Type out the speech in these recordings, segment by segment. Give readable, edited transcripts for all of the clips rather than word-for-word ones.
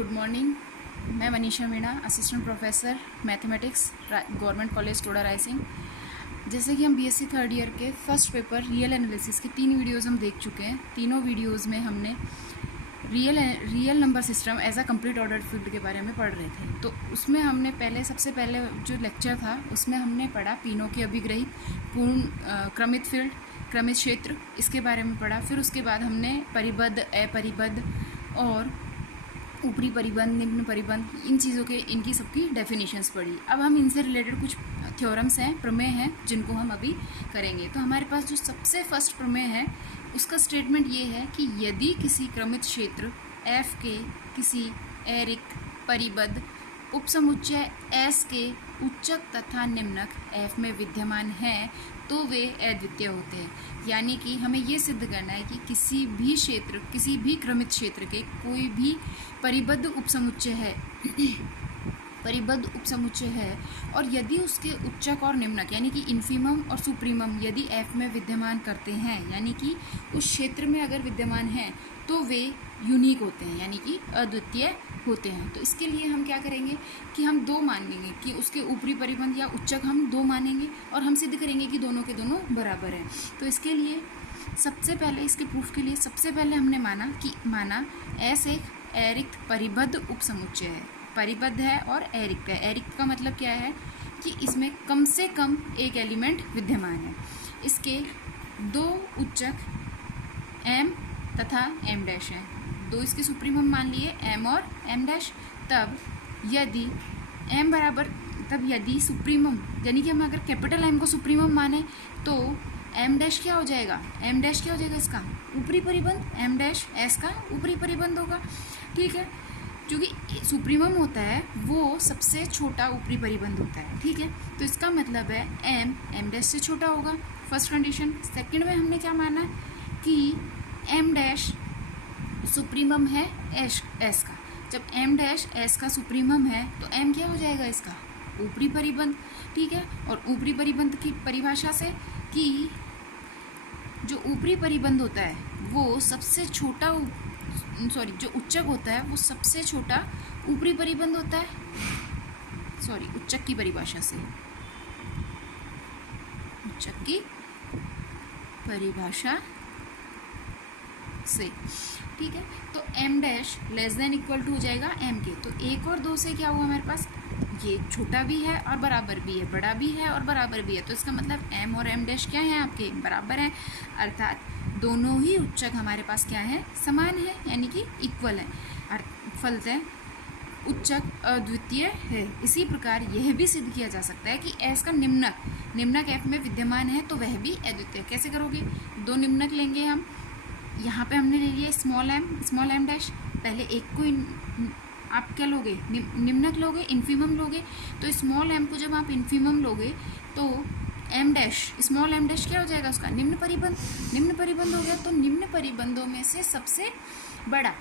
Good morning. मैं Manisha Meena, assistant professor mathematics, government college Toda Raisingh. जैसे कि हम बीएससी थर्ड ईयर के फर्स्ट पेपर रियल एनालिसिस के 3 वीडियोज़ हम देख चुके हैं। तीनों वीडियोज़ में हमने real number system as a complete ordered field के बारे में पढ़ रहे थे। तो उसमें हमने सबसे पहले जो लेक्चर था उसमें हमने पढ़ा पीनो के अभिग्रहित, पूर्ण क्रमित फील्ड, क्रमित क्षेत्र, इसके बारे में पढ़ा। फिर उसके बाद हमने परिबद्ध, अपरिबद्ध और ऊपरी परिबंध, निम्न परिबंध, इन चीज़ों के इनकी सबकी डेफिनेशंस पढ़ी। अब हम इनसे रिलेटेड कुछ थ्योरम्स हैं, प्रमेय हैं, जिनको हम अभी करेंगे। तो हमारे पास जो सबसे फर्स्ट प्रमेय है उसका स्टेटमेंट ये है कि यदि किसी क्रमित क्षेत्र F के किसी अरिक्त परिबद्ध उपसमुच्चय S के उच्चक तथा निम्नक F में विद्यमान हैं तो वे अद्वितीय होते हैं। यानी कि हमें ये सिद्ध करना है कि किसी भी क्षेत्र, किसी भी क्रमित क्षेत्र के कोई भी परिबद्ध उपसमुच्चय है परिबद्ध उपसमुच्चय है और यदि उसके उच्चक और निम्नक यानी कि इन्फीमम और सुप्रीमम यदि F में विद्यमान करते हैं, यानी कि उस क्षेत्र में अगर विद्यमान हैं तो वे यूनिक होते हैं, यानी कि अद्वितीय होते हैं। तो इसके लिए हम क्या करेंगे कि हम 2 मान लेंगे कि उसके ऊपरी परिबंध या उच्चक हम 2 मानेंगे और हम सिद्ध करेंगे कि दोनों के दोनों बराबर हैं। तो इसके लिए सबसे पहले, इसके प्रूफ के लिए सबसे पहले हमने माना S एक अरिक्त परिबद्ध उपसमुच्चय है। परिबद्ध है और अरिक्त है। अरिक्त का मतलब क्या है कि इसमें कम से कम एक एलिमेंट विद्यमान है। इसके 2 उच्चक M तथा M डैश है। 2 इसके सुप्रीमम मान लिए M और M डैश। तब यदि सुप्रीमम, यानी कि हम अगर कैपिटल M को सुप्रीमम माने तो M डैश क्या हो जाएगा? M डैश क्या हो जाएगा? इसका ऊपरी परिबंध। M डैश S का ऊपरी परिबंध होगा, ठीक है। क्योंकि सुप्रीमम होता है वो सबसे छोटा ऊपरी परिबंध होता है, ठीक है। तो इसका मतलब है M डैश से छोटा होगा, फर्स्ट कंडीशन। सेकंड में हमने क्या माना कि M डैश सुप्रीमम है S का। जब M डैश S का सुप्रीमम है तो M क्या हो जाएगा? इसका ऊपरी परिबंध, ठीक है। और ऊपरी परिबंध की परिभाषा से कि जो ऊपरी परिबंध होता है वो सबसे छोटा, जो उच्चक होता है वो सबसे छोटा ऊपरी परिबंध होता है। उच्चक की परिभाषा से, उच्चक की परिभाषा से, ठीक है। तो M dash less than equal to हो जाएगा M के। तो 1 और 2 से क्या हुआ हमारे पास? ये छोटा भी है और बराबर भी है, बड़ा भी है और बराबर भी है। तो इसका मतलब M और M डैश क्या है? आपके बराबर हैं, अर्थात दोनों ही उच्चक हमारे पास क्या है? समान है, यानी कि इक्वल है। फलतः उच्चक अद्वितीय है। इसी प्रकार यह भी सिद्ध किया जा सकता है कि S का निम्नक F में विद्यमान है तो वह भी अद्वितीय। कैसे करोगे? 2 निम्नक लेंगे हम। यहाँ पे हमने ले लिया स्मॉल m डैश। पहले एक को आप क्या लोगे? निम्नक लोगे, इन्फीमम लोगे। तो स्मॉल m को जब आप इन्फीमम लोगे तो m dash, small m dash क्या हो जाएगा? उसका निम्न परिबंध हो गया। तो निम्न परिबंधों में से सबसे बड़ा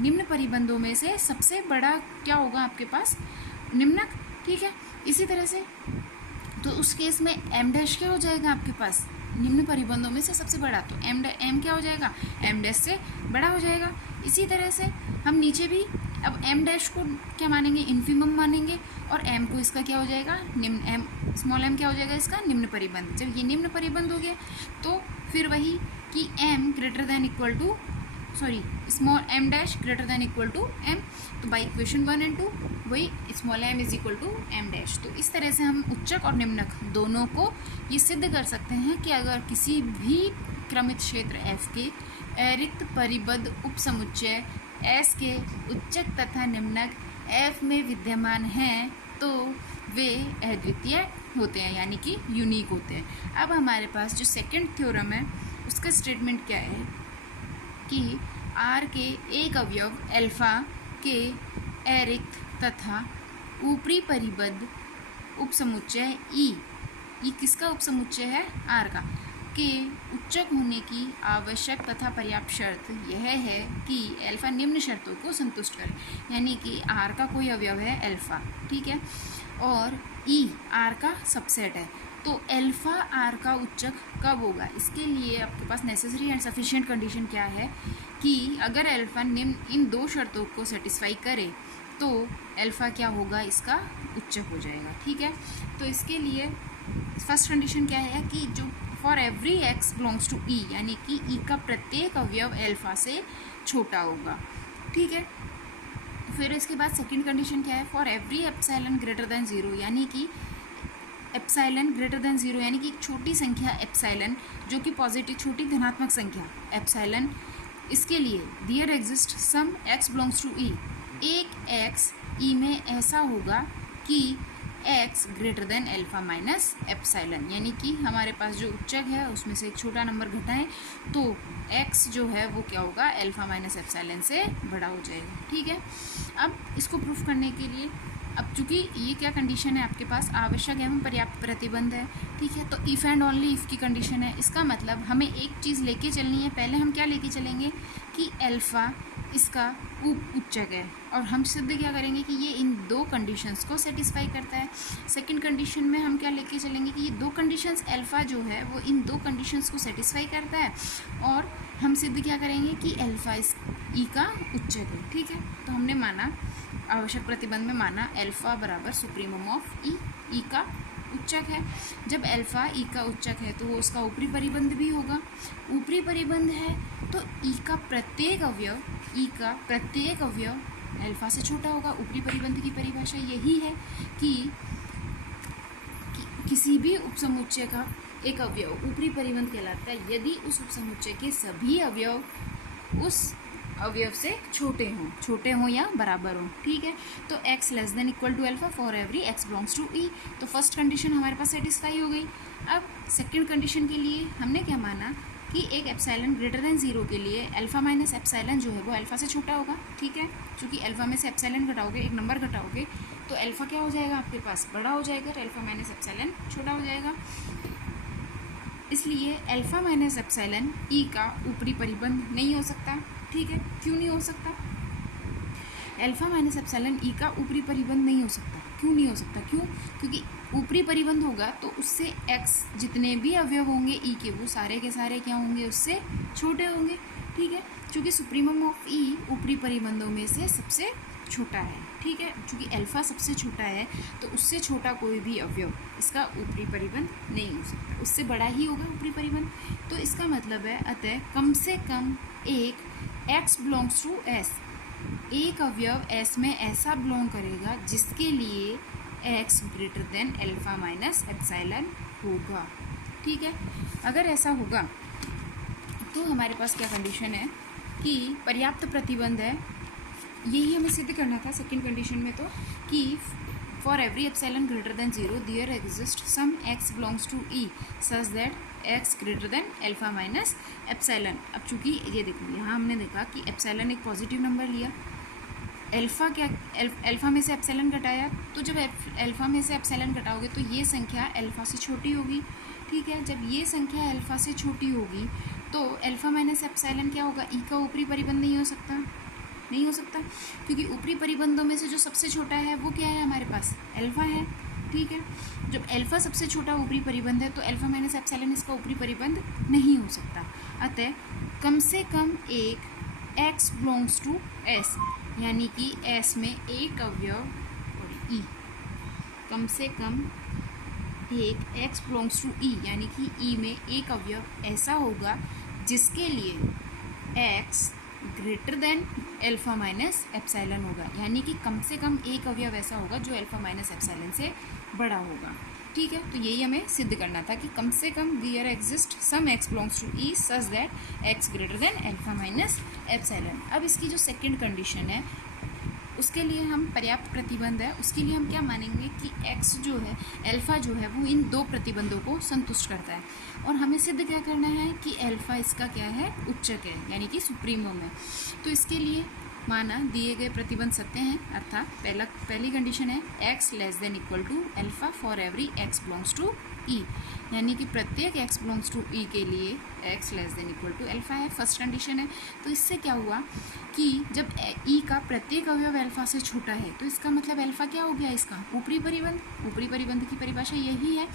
निम्न परिबंधों में से सबसे बड़ा क्या होगा आपके पास? निम्नक, ठीक है। इसी तरह से तो उस केस में M डैश क्या हो जाएगा आपके पास? निम्न परिबंधों में से सबसे बड़ा। तो M क्या हो जाएगा? M डैश से बड़ा हो जाएगा। इसी तरह से हम नीचे भी अब M डैश को क्या मानेंगे? इन्फीमम मानेंगे और M को इसका क्या हो जाएगा? स्मॉल m क्या हो जाएगा? इसका निम्न परिबंध। जब ये निम्न परिबंध हो गया तो फिर वही कि small m dash greater than equal to M। तो बाई इक्वेशन 1 और 2 वही small m is equal to M dash. तो इस तरह से हम उच्चक और निम्नक दोनों को ये सिद्ध कर सकते हैं कि अगर किसी भी क्रमित क्षेत्र F के अरिक्त परिबद्ध उपसमुच्चय S के उच्चक तथा निम्नक F में विद्यमान हैं तो वे अद्वितीय होते हैं, यानी कि यूनिक होते हैं। अब हमारे पास जो सेकंड थ्योरम है उसका स्टेटमेंट क्या है कि R के एक अवयव अल्फा के अरिक्त तथा ऊपरी परिबद्ध उपसमुच्चय E किसका उपसमुच्चय है? R का, के उच्चक होने की आवश्यक तथा पर्याप्त शर्त यह है कि अल्फा निम्न शर्तों को संतुष्ट करे। यानी कि R का कोई अवयव है अल्फा, ठीक है, और E R का सबसेट है। तो अल्फा आर का उच्चक कब होगा, इसके लिए आपके पास नेसेसरी एंड सफिशिएंट कंडीशन क्या है कि अगर अल्फा निम्न इन दो शर्तों को सेटिस्फाई करे तो अल्फा क्या होगा, इसका उच्चक हो जाएगा। ठीक है, तो इसके लिए फर्स्ट कंडीशन क्या है कि जो for every X belongs to E, यानी कि ई का प्रत्येक अवयव अल्फा से छोटा होगा। ठीक है, फिर इसके बाद सेकंड कंडीशन क्या है, for every epsilon greater than zero, यानी कि एप्सिलॉन ग्रेटर देन ज़ीरो यानी कि एक छोटी संख्या एप्सिलॉन जो कि पॉजिटिव छोटी धनात्मक संख्या एप्सिलॉन, इसके लिए there exist some X belongs to E, एक एक्स ई में ऐसा होगा कि X greater than alpha minus epsilon, यानी कि हमारे पास जो उच्चक है उसमें से एक छोटा नंबर घटाएं तो एक्स जो है वो क्या होगा, अल्फा माइनस एप्सिलॉन से बड़ा हो जाएगा। ठीक है, अब इसको प्रूफ करने के लिए, अब चूँकि ये क्या कंडीशन है आपके पास, आवश्यक एवं पर्याप्त प्रतिबंध है। ठीक है, तो इफ़ एंड ओनली इफ़ की कंडीशन है, इसका मतलब हमें एक चीज़ लेके चलनी है। पहले हम क्या लेके चलेंगे कि अल्फा इसका उच्चक है, और हम सिद्ध क्या करेंगे कि ये इन दो कंडीशंस को सेटिस्फाई करता है। सेकंड कंडीशन में हम क्या लेके चलेंगे कि ये दो कंडीशंस अल्फा जो है वो इन दो कंडीशंस को सेटिस्फाई करता है, और हम सिद्ध क्या करेंगे कि अल्फा इस ई का उच्चक है। ठीक है, तो हमने माना आवश्यक प्रतिबंध में माना अल्फा बराबर सुप्रीमम ऑफ ई का उच्चक है। जब अल्फा ई का उच्चक है तो वो उसका ऊपरी परिबंध भी होगा। ऊपरी परिबंध है तो ई का प्रत्येक अवयव अल्फा से छोटा होगा। ऊपरी परिबंध की परिभाषा यही है कि किसी भी उपसमुच्चय का एक अवयव ऊपरी परिबंध कहलाता है यदि उस उपसमुच्चय के सभी अवयव उस अवयव से छोटे हों या बराबर हों। ठीक है, तो x less than equal to alpha for every x belongs to E, तो फर्स्ट कंडीशन हमारे पास सेटिस्फाई हो गई। अब सेकंड कंडीशन के लिए हमने क्या माना कि एक एप्सिलॉन ग्रेटर देन ज़ीरो के लिए अल्फा माइनस एप्सिलॉन जो है वो अल्फा से छोटा होगा। ठीक है, क्योंकि अल्फा में से एप्सिलॉन घटाओगे, एक नंबर घटाओगे तो अल्फा क्या हो जाएगा, आपके पास बड़ा हो जाएगा, और अल्फा माइनस एप्सिलॉन छोटा हो जाएगा। इसलिए अल्फा माइनस एप्सिलॉन ई का ऊपरी परिबंध नहीं हो सकता। ठीक है, क्यों नहीं हो सकता, अल्फा माइनस एप्सिलॉन ई का ऊपरी परिबंध नहीं हो सकता। क्यों नहीं हो सकता, क्योंकि ऊपरी परिबंध होगा तो उससे x जितने भी अवयव होंगे ई के वो सारे के सारे क्या होंगे, उससे छोटे होंगे। ठीक है, क्योंकि सुप्रीमम ऑफ ई ऊपरी परिबंधों में से सबसे छोटा है। ठीक है, क्योंकि अल्फा सबसे छोटा है तो उससे छोटा कोई भी अवयव इसका ऊपरी परिबंध नहीं हो सकता, उससे बड़ा ही होगा ऊपरी परिबंध। तो इसका मतलब है अतः कम से कम एक x बिलोंग्स टू s, एक अवयव s में ऐसा बिलोंग करेगा जिसके लिए x greater than alpha minus epsilon होगा। ठीक है, अगर ऐसा होगा तो हमारे पास क्या कंडीशन है कि पर्याप्त प्रतिबंध है। यही हमें सिद्ध करना था सेकंड कंडीशन में, तो कि for every epsilon greater than zero there exist some x belongs to E such that x greater than alpha minus epsilon. अब चूँकि ये देखो यहाँ हमने देखा कि एप्सिलॉन एक पॉजिटिव नंबर लिया, अल्फा क्या अल्फा में से एप्सिलॉन घटाया, तो जब अल्फा में से एप्सिलॉन घटाओगे तो ये संख्या अल्फा से छोटी होगी। ठीक है, जब ये संख्या अल्फा से छोटी होगी तो अल्फा माइनस एप्सिलॉन क्या होगा, ई का ऊपरी परिबंध नहीं हो सकता, क्योंकि ऊपरी परिबंधों में से जो सबसे छोटा है वो क्या है, हमारे पास अल्फा है। ठीक है, जब अल्फा सबसे छोटा ऊपरी परिबंध है तो अल्फा माइनस एप्सिलॉन इसका ऊपरी परिबंध नहीं हो सकता। अतः कम से कम एक x बिलोंग्स टू s, यानी कि s में एक अवयव और e, कम से कम एक x बिलोंग्स टू e यानी कि e में एक अवयव ऐसा होगा जिसके लिए x greater than alpha minus epsilon होगा, यानी कि कम से कम एक अवयव ऐसा होगा जो अल्फा माइनस एप्सिलॉन से बड़ा होगा। ठीक है, तो यही हमें सिद्ध करना था कि कम से कम there exist some x belongs to E such that x greater than alpha minus epsilon. अब इसकी जो सेकंड कंडीशन है उसके लिए हम पर्याप्त प्रतिबंध है, उसके लिए हम क्या मानेंगे कि x जो है अल्फा जो है वो इन दो प्रतिबंधों को संतुष्ट करता है, और हमें सिद्ध क्या करना है कि अल्फा इसका क्या है, उच्चक है, यानी कि सुप्रीमम है। तो इसके लिए माना दिए गए प्रतिबंध सत्य हैं, अर्थात पहली कंडीशन है x less than equal to alpha for every x belongs to E, यानी कि प्रत्येक x बिलोंग्स टू ई के लिए x less than equal to alpha है, फर्स्ट कंडीशन है। तो इससे क्या हुआ कि जब ई का प्रत्येक अवयव अल्फा से छोटा है तो इसका मतलब अल्फा क्या हो गया, इसका ऊपरी परिबंध। ऊपरी परिबंध की परिभाषा यही है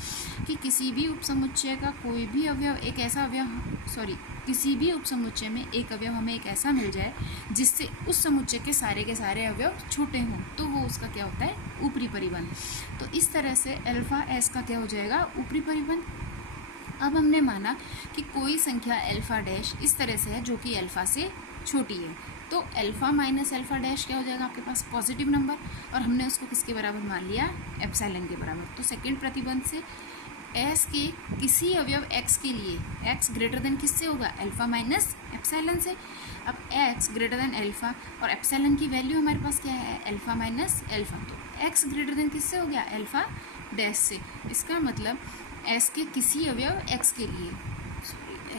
कि किसी भी उपसमुच्चय का कोई भी अवयव एक ऐसा अवयव किसी भी उपसमुच्चय में एक अवयव हमें एक ऐसा मिल जाए जिससे उस समुच्चय के सारे अवयव छोटे हों, तो वो उसका क्या होता है, ऊपरी परिबंध। तो इस तरह से अल्फा एस का क्या हो जाएगा, ऊपरी परिबंध। अब हमने माना कि कोई संख्या अल्फा डैश इस तरह से है जो कि अल्फा से छोटी है, तो अल्फा माइनस अल्फा डैश क्या हो जाएगा आपके पास, पॉजिटिव नंबर, और हमने उसको किसके बराबर मान लिया, एप्सिलॉन के बराबर। तो सेकंड प्रतिबंध से एस के किसी अवयव एक्स के लिए एक्स ग्रेटर देन किससे होगा, अल्फा माइनस एप्सिलॉन से। अब एक्स ग्रेटर देन अल्फा और एप्सिलॉन की वैल्यू हमारे पास क्या है, अल्फा माइनस अल्फा, तो एक्स ग्रेटर देन किससे हो गया, अल्फा डैश से। इसका मतलब एस के किसी अवयव एक्स के लिए,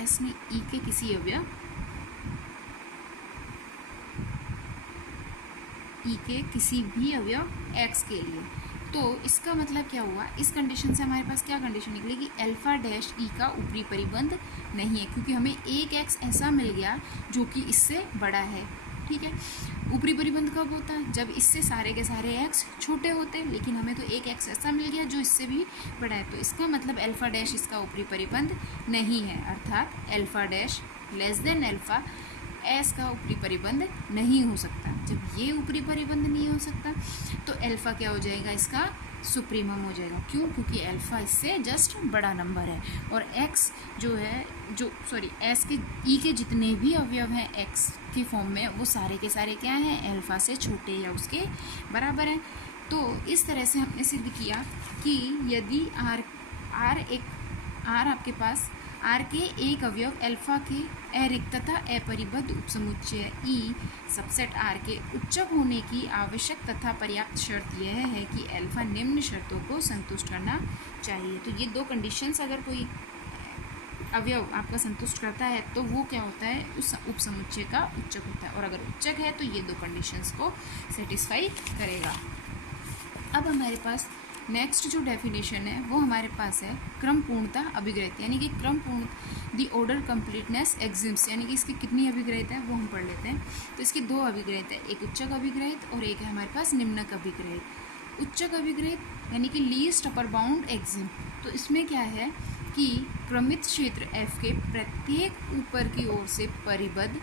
एस ने ई के किसी अवयव ई के किसी भी अवयव एक्स के लिए, तो इसका मतलब क्या हुआ, इस कंडीशन से हमारे पास क्या कंडीशन निकली कि अल्फा डैश ई का ऊपरी परिबंध नहीं है, क्योंकि हमें एक एक्स ऐसा मिल गया जो कि इससे बड़ा है। ठीक है, ऊपरी परिबंध कब होता है, जब इससे सारे के सारे एक्स छोटे होते हैं, लेकिन हमें तो एक एक्स ऐसा मिल गया जो इससे भी बड़ा है, तो इसका मतलब अल्फा डैश इसका ऊपरी परिबंध नहीं है, अर्थात alpha dash less then alpha S का ऊपरी परिबंध नहीं हो सकता। जब ये ऊपरी परिबंध नहीं हो सकता तो अल्फा क्या हो जाएगा, इसका सुप्रीमम हो जाएगा। क्यों, क्योंकि अल्फा इससे जस्ट बड़ा नंबर है, और एक्स जो है एस के ई के जितने भी अवयव हैं एक्स की फॉर्म में, वो सारे के सारे क्या हैं, अल्फा से छोटे या उसके बराबर हैं। तो इस तरह से हमने सिद्ध किया कि यदि आर आपके पास आर के एक अवयव अल्फा के अरिक्त तथा अपरिबद्ध उपसमुच्चय ई सबसेट आर के उच्चक होने की आवश्यक तथा पर्याप्त शर्त यह है कि अल्फा निम्न शर्तों को संतुष्ट करना चाहिए। तो ये दो कंडीशंस अगर कोई अवयव आपका संतुष्ट करता है तो वो क्या होता है, उस उपसमुच्चय का उच्चक होता है, और अगर उच्चक है तो ये दो कंडीशंस को सेटिस्फाई करेगा। अब हमारे पास नेक्स्ट जो डेफिनेशन है वो हमारे पास है क्रम पूर्णता अभिग्रहित, यानी कि क्रम पूर्ण दी ऑर्डर कंप्लीटनेस एग्जिम्स, यानी कि इसकी कितनी अभिग्रहित है वो हम पढ़ लेते हैं। तो इसकी दो अभिग्रहित है, एक उच्चक अभिग्रहित और एक है हमारे पास निम्नक अभिग्रहित। उच्चक अभिग्रहित यानी कि लीस्ट अपर बाउंड एग्जिम, तो इसमें क्या है कि क्रमित क्षेत्र एफ के प्रत्येक ऊपर की ओर से परिबद्ध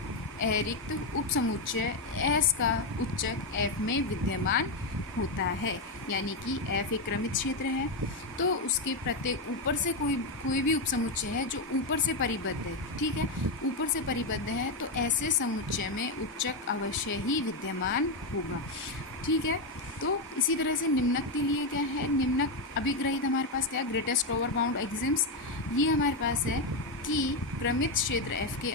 अरिक्त उपसमुच्चय एस का उच्चक एफ में विद्यमान होता है, यानी कि एफ एक क्रमित क्षेत्र है तो उसके प्रत्येक ऊपर से कोई भी उपसमुच्चय है जो ऊपर से परिबद्ध है, ठीक है, ऊपर से परिबद्ध है तो ऐसे समुच्चय में उच्चक अवश्य ही विद्यमान होगा। ठीक है, तो इसी तरह से निम्नक के लिए क्या है, निम्नक अभिग्रहित हमारे पास क्या है, ग्रेटेस्ट ओवर बाउंड एग्जिम्स, ये हमारे पास है कि क्रमित क्षेत्र एफ के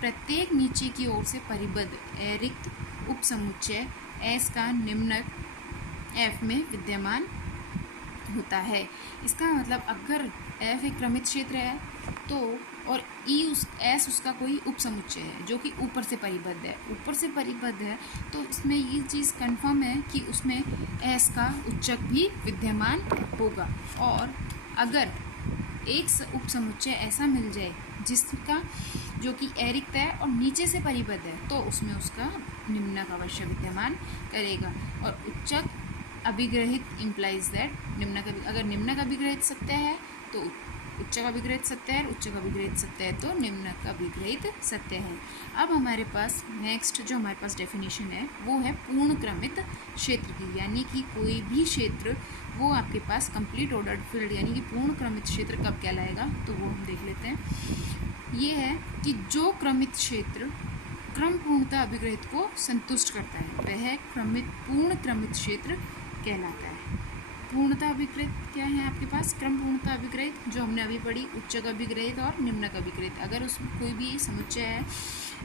प्रत्येक नीचे की ओर से परिबद्ध अरिक्त उपसमुच्चय एस का निम्नक एफ में विद्यमान होता है। इसका मतलब अगर एफ एक क्रमित क्षेत्र है तो और ई एस उसका कोई उपसमुच्चय है जो कि ऊपर से परिबद्ध है, ऊपर से परिबद्ध है तो इसमें ये चीज़ कंफर्म है कि उसमें एस का उच्चक भी विद्यमान होगा। और अगर एक उपसमुच्चय ऐसा मिल जाए जिसका जो कि अरिक्त है और नीचे से परिबद्ध है तो उसमें उसका निम्नक अवश्य विद्यमान करेगा। और उच्चक अभिग्रहित इम्प्लाइज दैट अगर निम्नक अभिग्रहित सत्य है तो उच्चक अभिग्रहित सत्य है, उच्चक अभिग्रहित सत्य है तो निम्नक अभिग्रहित सत्य है। अब हमारे पास नेक्स्ट जो हमारे पास डेफिनेशन है वो है पूर्ण क्रमित क्षेत्र की, यानी कि कोई भी क्षेत्र वो आपके पास कंप्लीट ऑर्डर्ड फील्ड यानी कि पूर्ण क्रमित क्षेत्र कब कहलाएगा, तो वो हम देख लेते हैं। ये है कि जो क्रमित क्षेत्र क्रम पूर्णता अभिग्रहित को संतुष्ट करता है वह पूर्ण क्रमित क्षेत्र कहलाता है। पूर्णता अभिग्रहित क्या है आपके पास, क्रम पूर्णता अभिग्रहित जो हमने अभी पढ़ी, उच्चक अभिग्रहित और निम्नक अभिग्रहित। अगर उसमें कोई भी समुच्चय है,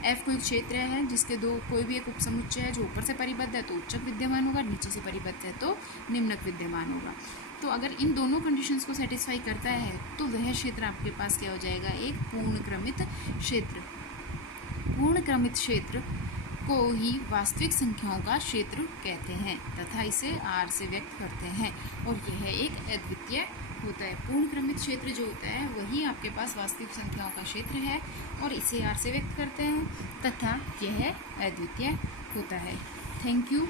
एफ कोई क्षेत्र है जिसके कोई भी एक उपसमुच्चय है जो ऊपर से परिबद्ध है तो उच्चक विद्यमान होगा, नीचे से परिबद्ध है तो निम्नक विद्यमान होगा। तो अगर इन दोनों कंडीशंस को सेटिस्फाई करता है तो वह क्षेत्र आपके पास क्या हो जाएगा, एक पूर्ण क्रमित क्षेत्र। पूर्ण क्रमित क्षेत्र को ही वास्तविक संख्याओं का क्षेत्र कहते हैं तथा इसे आर से व्यक्त करते हैं और यह एक अद्वितीय होता है। पूर्ण क्रमित क्षेत्र जो होता है वही आपके पास वास्तविक संख्याओं का क्षेत्र है और इसे आर से व्यक्त करते हैं तथा यह अद्वितीय होता है। Thank you.